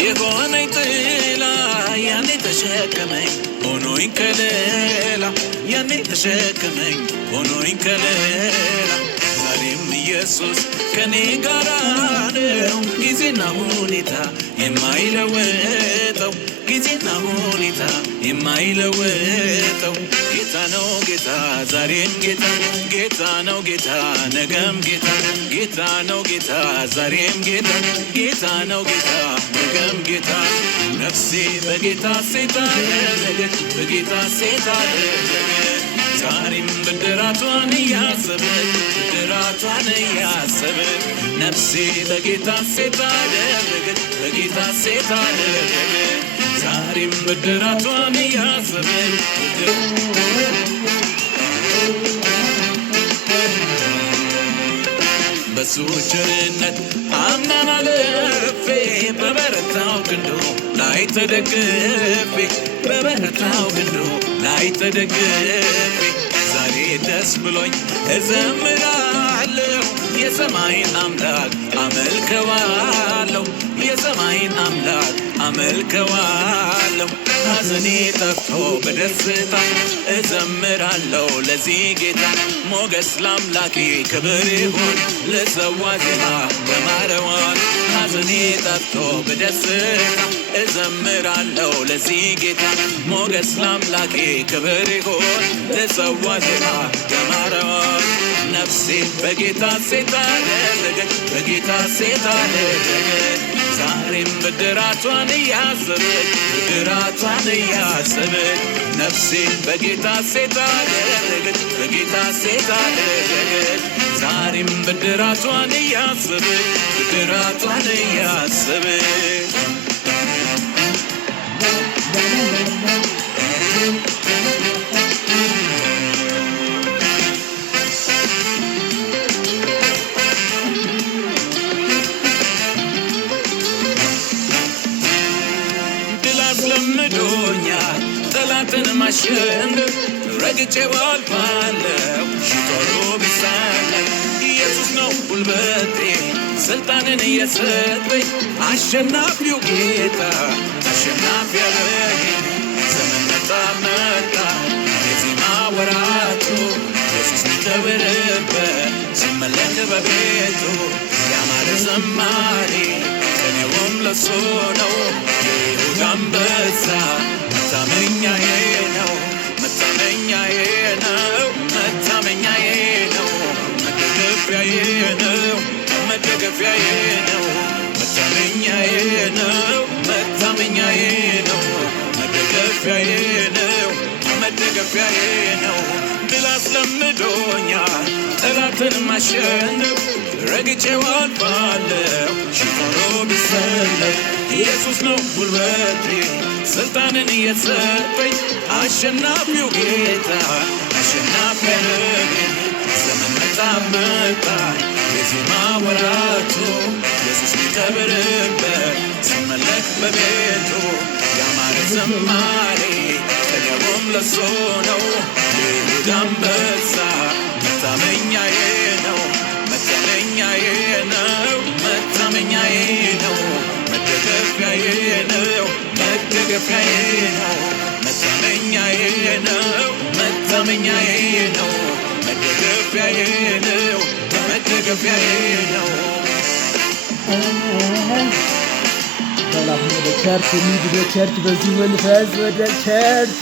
የሆነኝ ጥላ ያኔ ተሸከመኝ ሆኖኝ ከለላ ያኔ ተሸከመኝ ሆኖኝ ከለላ ዛሬም ኢየሱስ ከኔ ጋር ነው ጊዜና ሁኔታ የማይለወጠው ጊዜና ሁኔታ የማይለወጠው ጌታ ነው ጌታ ዛሬም ጌታ ጌታ ነው ጌታ ነገም ጌታ ጌታ ነው ጌታ ዛሬም ጌታ ጌታ ነው ጌታ ነገም ጌታ ነፍሴ በጌታ ሴት አደረገች በጌታ ሴት አደረገች ዛሬም ብድራቷን እያሰበች ብድራቷን እያሰበች ነፍሴ በጌታ ሴት አደረገች በጌታ ሴት አደረገች ዛሬም ብድራቷን እያሰበች በሱ ቸርነት አምናን አልፌ በበረታው ክንዱ ላይ ተደግፌ በበረታው ክንዱ ላይ ተደግፌ ዛሬ ደስ ብሎኝ እዘምራለሁ የሰማይን አምላክ አመልከዋለሁ የሰማይን አምላክ አመልከዋለሁ ሐዘኔ ጠፍቶ በደስታ እዘምራለሁ ለዚህ ጌታ ሞገስ ለአምላኬ ክብር ይሁን ልሰዋ ዜማ በማረዋን ሐዘኔ ጠፍቶ በደስታ እዘምራለሁ ለዚህ ጌታ ሞገስ ለአምላኬ ክብር ይሁን ልሰዋ ዜማ በማረዋን ነፍሴ በጌታ ሴት አደረገች በጌታ ሴት አደረገች ዛሬም ብድራቷን እያሰበች ብድራቷን እያሰበች ነፍሴ በጌታ ሴት አደረገች በጌታ ሴት አደረገች ዛሬም ብድራቷን እያሰበች ብድራቷን እያሰበች ለምዶኛል ጠላትን ማሸነፍ ረግጬው አልፋለሁ ሽቶሮ ቢሳለፍ ኢየሱስ ነው ጉልበቴ ስልጣንን እየሰጠኝ አሸናፊው ጌታ አሸናፊ ያደረገኝ ዘመን መጣ መጣ የዜማ ወራቱ ኢየሱስ ሚከብርበት ሲመለክ በቤቱ ያማረ ዘማሪ ከኔውም ለሱ ነው የይሁዳ አንበሳ መታመኛዬ ነው መታመኛዬ ነው መታመኛዬ ነው መደገፊያዬ ነው መደገፊያዬ ነው መታመኛዬ ነው መታመኛዬ ነው መደገፊያዬ ነው መደገፊያዬ ነው ድል አስለምዶኛል ጠላትን ማሸነፍ ረግጬው አልፋለሁ ሽቶሮ ቢሰለፍ ኢየሱስ ነው ጉልበቴ ስልጣንን እየሰጠኝ አሸናፊው ጌታ አሸናፊ ያደረገኝ ዘመን መጣ መጣ የዜማ ወራቱ ኢየሱስ ሚከብርበት ሲመለክ በቤቱ ያማረ ዘማሪ ከኔውም ለሱ ነው የይሁዳ አንበሳ መታመኛዬ ነው መታመኛዬ ነው መታመኛዬ ነው መደገፊያዬ ነው መደገፊያዬ ነው መታመኛዬ ነው መታመኛዬ ነው መደገፊያዬ ነው መደገፊያዬ ነው ሰላም ወደ ቸርች በዚህ መንፈስ ወደ ቸርች